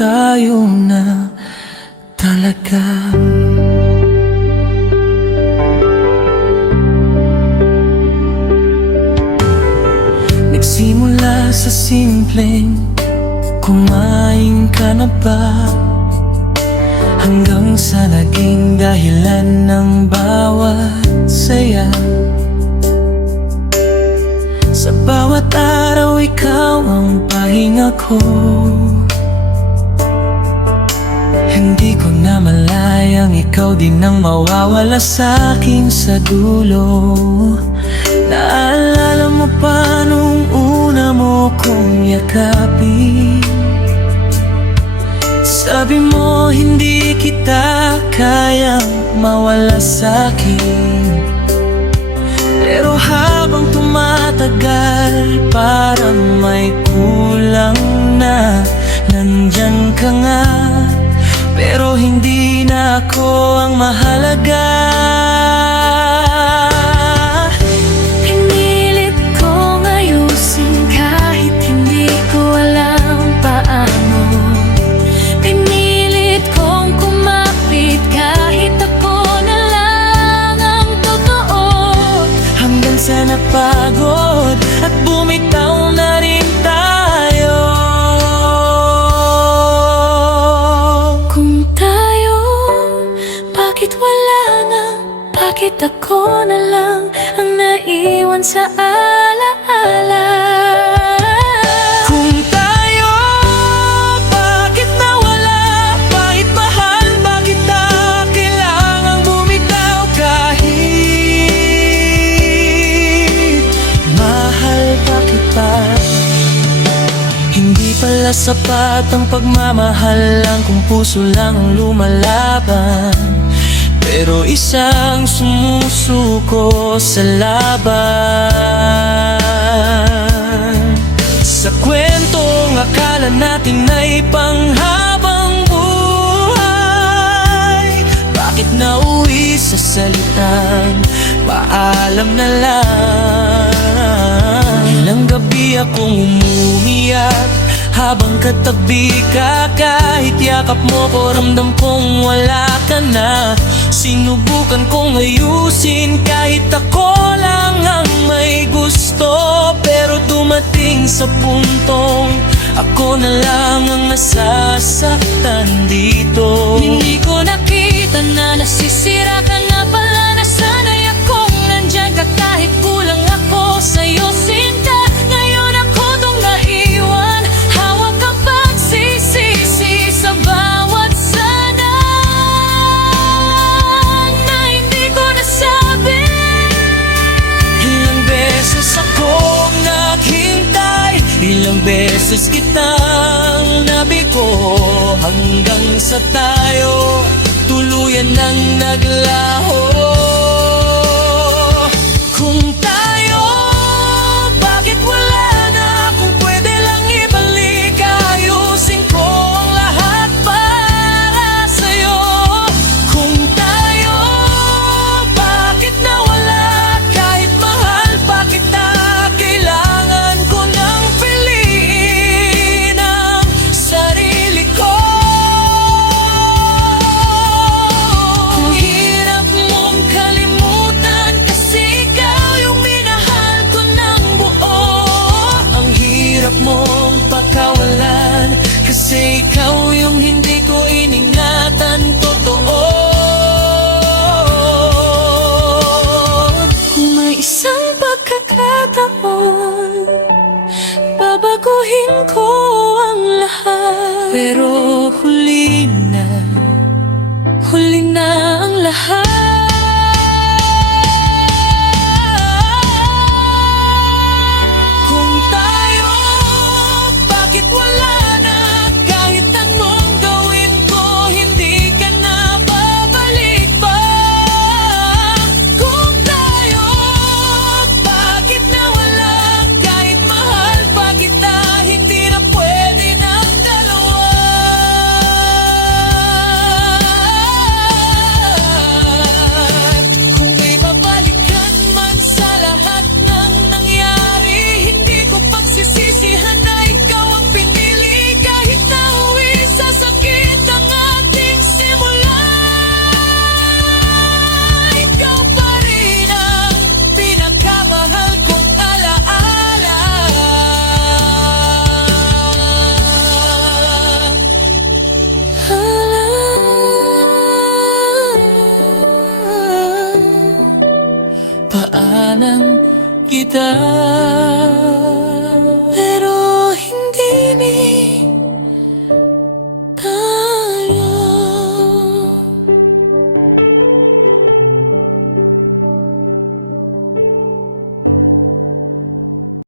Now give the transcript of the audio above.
tayo na talaga. Nagsimula sa simpleng kumain ka na ba, hanggang sa naging dahilan ng bawat saya. Sa bawat araw ikaw ang pahinga ko. Hindi ko na malayang ikaw din ang mawawala sa'kin sa dulo. Naalala mo pa nung una mo kong yakapin? Sabi mo hindi kita kayang mawala sa'kin. Pero habang tumatagal, parang may kulang na. Nandyan ka nga, pero hindi na ako ang mahalaga. Pinilit kong ayusin kahit hindi ko alam paano. Pinilit kong kumapit kahit ako na lang ang totoo. Hanggang sa napagod at bumitaw na rin tayo. Kung tayo, bakit wala na? Bakit ako na lang ang naiwan sa alaala? Kung tayo, bakit nawala? Bakit mahal? Bakit na kailangang bumitaw kahit mahal pa kita? Hindi pala sapat ang pagmamahal lang kung puso lang ang lumalaban. Pero isang sumusuko sa laban. Sa kwentong akala natin ay panghabang buhay, bakit nauwi sa salitang paalam na lang? Ilang gabi akong umiyak habang katabi ka. Kahit yakap mo ko, ramdam kong wala ka na. Sinubukan kong ayusin kahit ako lang ang may gusto. Pero dumating sa puntong ako na lang ang nasasaktan dito. Hindi ko nakita na nasisira ka nga pala. Nasanay akong nandyan ka kahit kulang ako sa'yo, sinta. Ngayon ako tong naiwan, hawak ang pagsisisi sa bawat sana na hindi ko nasabi. Ilang beses akong naghintay, ilang beses kitang nabigo, hanggang sa tayo tuluyan ng naglaho. Kung tayo, bakit wala na? Kung pwede lang ibalik, ayusin ko ang lahat para sa'yo. Kung tayo, bakit nawala? Kahit mahal pa kita, kailangan ko nang piliin ang sarili ko. Kung hirap mong kalimutan kasi ikaw yung minahal ko ng buo. Ang hirap mong pakawalan kasi ikaw yung hindi ko iningatan totoo. Kung may isang pagkakataon, babaguhin ko ang lahat. Pero huli na ang lahat. Kung tayo, bakit wala na? Kahit anong gawin ko, hindi ka na babalik pa. Kung tayo, bakit nawala? Kahit mahal pa kita, hindi na pwede ng dalawa. kita